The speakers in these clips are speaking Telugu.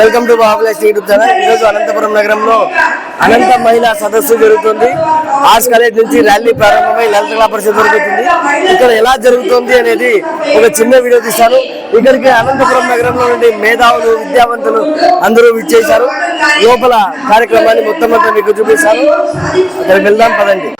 వెల్కమ్ టు బాబులేస్ యూట్యూబ్ ఛానల్. ఈరోజు అనంతపురం నగరంలో అనంత మహిళా సదస్సు జరుగుతుంది. ఆర్ట్స్ కాలేజ్ నుంచి ర్యాలీ ప్రారంభమై లలిత కళా పరిషత్ జరుగుతుంది. ఇక్కడ ఎలా జరుగుతుంది అనేది ఒక చిన్న వీడియో తీశాను. ఇక్కడికి అనంతపురం నగరంలో నుండి మేధావులు, విద్యావంతులు అందరూ విచ్చేశారు. లోపల కార్యక్రమాన్ని మొత్తం అంతా మీకు చూపిస్తాను. అక్కడికి వెళ్దాం పదండి.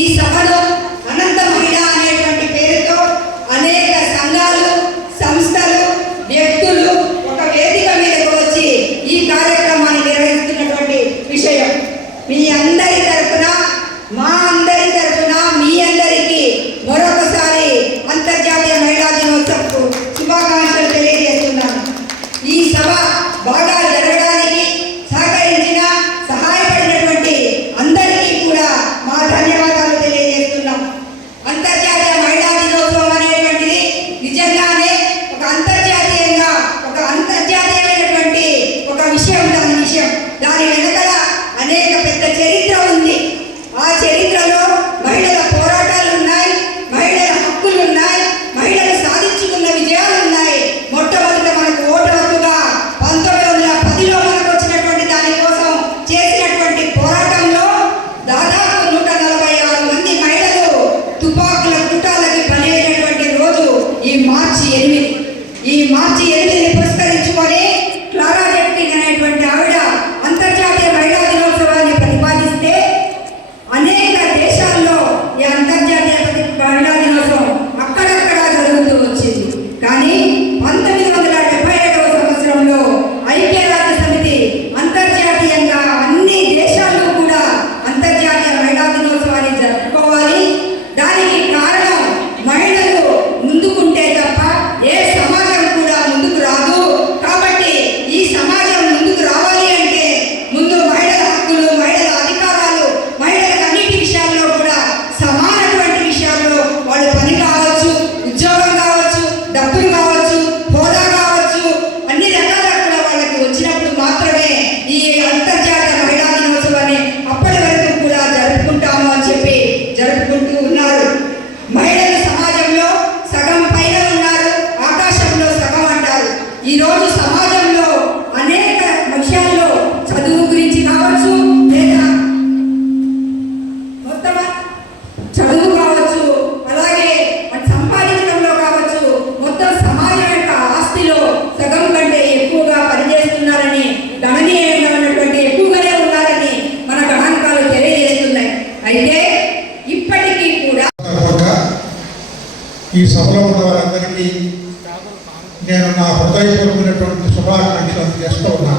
ఈ సభలో అనంత మహిళ అనేటువంటి పేరుతో అనేక సంఘాలు, సంస్థలు, వ్యక్తులు ఒక వేదిక మీదకు వచ్చి ఈ కార్యక్రమాన్ని నిర్వహిస్తున్నటువంటి విషయం. మీ అందరి తరఫున, మా అందరి తరఫున మీ అందరికీ మరొకసారి అంతర్జాతీయ మహిళా దినోత్సవకు శుభాకాంక్షలు తెలియజేస్తున్నాను. ఈ సభ బాగా జరగడానికి సహకరించిన, సహాయపడినటువంటి అందరికీ కూడా మా ధన్యవాదాలు తెలియజేస్తున్నాం. అంతర్జాతీయ మహిళా దినోత్సవం అనేటువంటిది నిజంగానే ఒక అంతర్జాతీయమైనటువంటి ఒక విషయం. దాని వెనకాల అనేక పెద్ద చరిత్ర ఉంది. ఆ చరిత్రలో మహిళల పోరాటాలు ఉన్నాయి, మహిళల హక్కులు ఉన్నాయి, మహిళలు సాధించుకున్న విజయాలు ఉన్నాయి. మొట్టమొదట మనకు ఓటు హక్కుగా 1910లో మనకు వచ్చినటువంటి దానికోసం చేసినటువంటి పోరాటంలో దాదాపు 146 మంది మహిళలు తుపాకుల గుట్టాలకి బలైనటువంటి రోజు ఈ మార్చి 8. ఈ మార్చి 8ని పురస్కరించుకొని క్లారా జెట్కిన్ అనేటువంటి ఆవిడ అంతర్జాతీయ మహిళా దినోత్సవాన్ని ప్రతిపాదిస్తే అనేక దేశాల్లో ఈ అంతర్జాతీయ మహిళా దినోత్సవం అక్కడక్కడ జరుగుతూ వచ్చింది. కానీ 1977వ సంవత్సరంలో ఐక్యరాజ్య సమితి అంతర్జాతీయంగా అన్ని దేశాల్లో కూడా అంతర్జాతీయ మహిళా దినోత్సవాన్ని జరుపుకోవాలి. దానికి కారణం మహిళలు ముందుకుంటే తప్ప ఏ సమాజం కూడా ముందుకు రాదు. కాబట్టి ఈ సభలో ఉన్న వారందరికీ నేను నా హృదయపూర్వమైనటువంటి శుభాకాంక్షలు అందజేస్తూ ఉన్నాను.